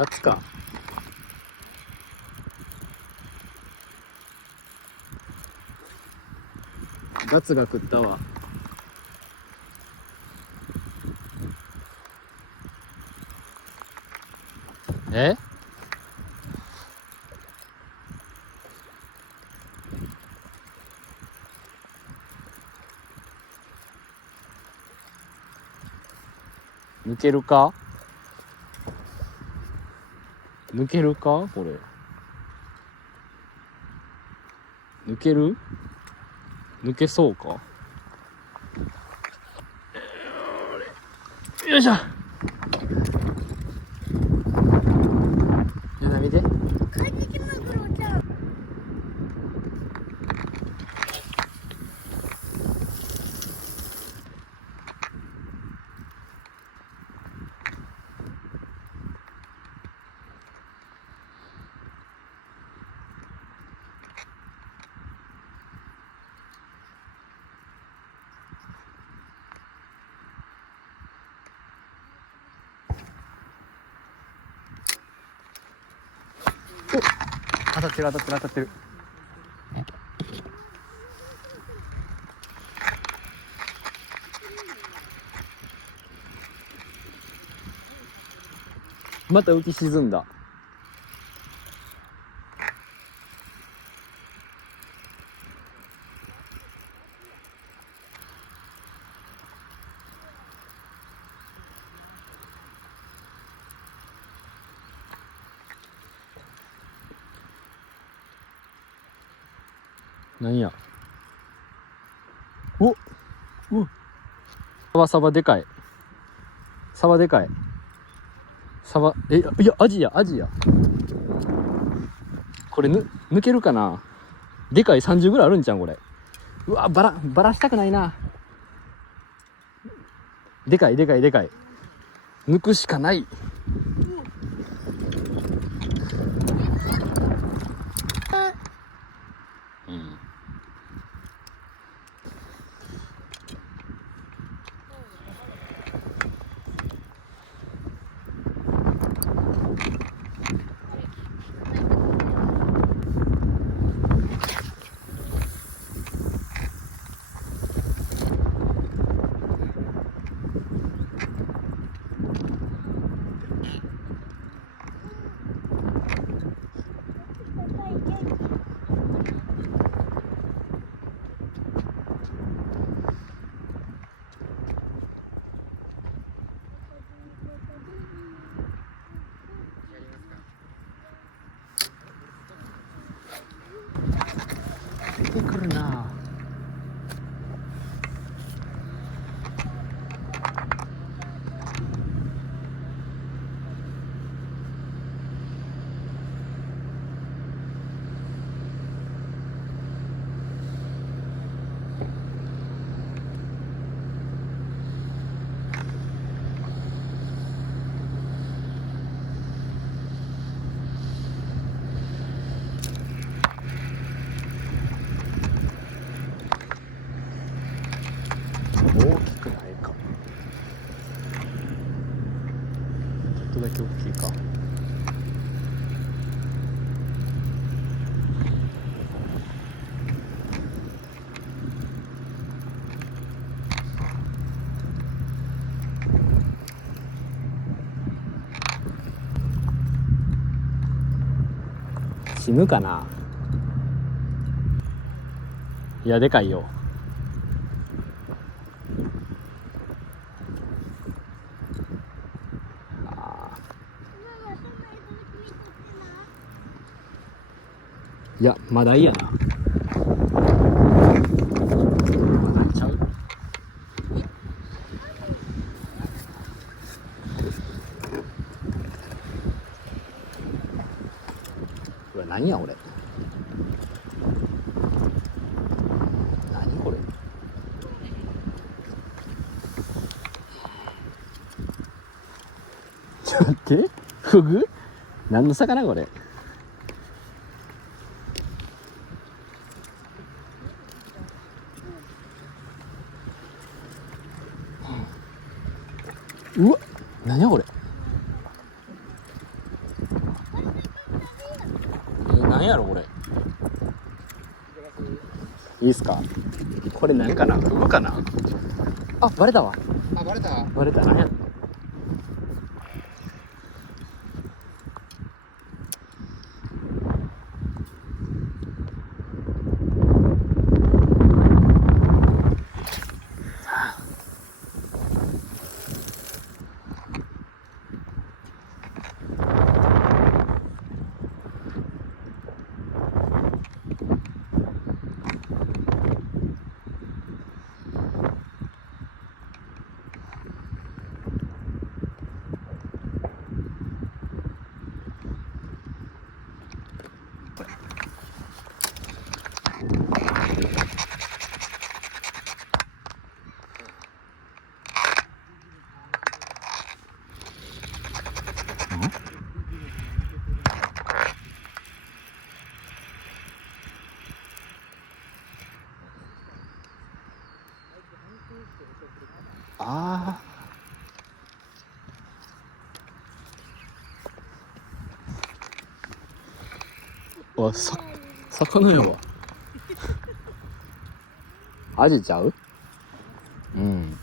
ガツか。ガツが食ったわ。え？抜けるか？抜けるかこれ。抜ける？抜けそうか？よいしょ。見て。カジキマグロちゃん。当たってる当たってる当たってる。また浮き沈んだ。なんや。おっ、サバサバでかい。サバでかい。サバ、いや、アジや。これ抜けるかな。でかい。30ぐらいあるんじゃんこれ。うわ、バラしたくないな。でかい。抜くしかない。うん。出てくるな。大きくないか。ちょっとだけ大きいか。死ぬかな。いや、でかいよ。いや、まだいいやな。まだちゃう。これ何や俺。何これ。ちょっと待って。フグ？何の魚これ。うわ、何やこれ。いっすか。これ何かな、フグかな。あ、バレたわ。あ、バレた。バレた。何や。ああ。わ、魚やわ。アジちゃう？うん。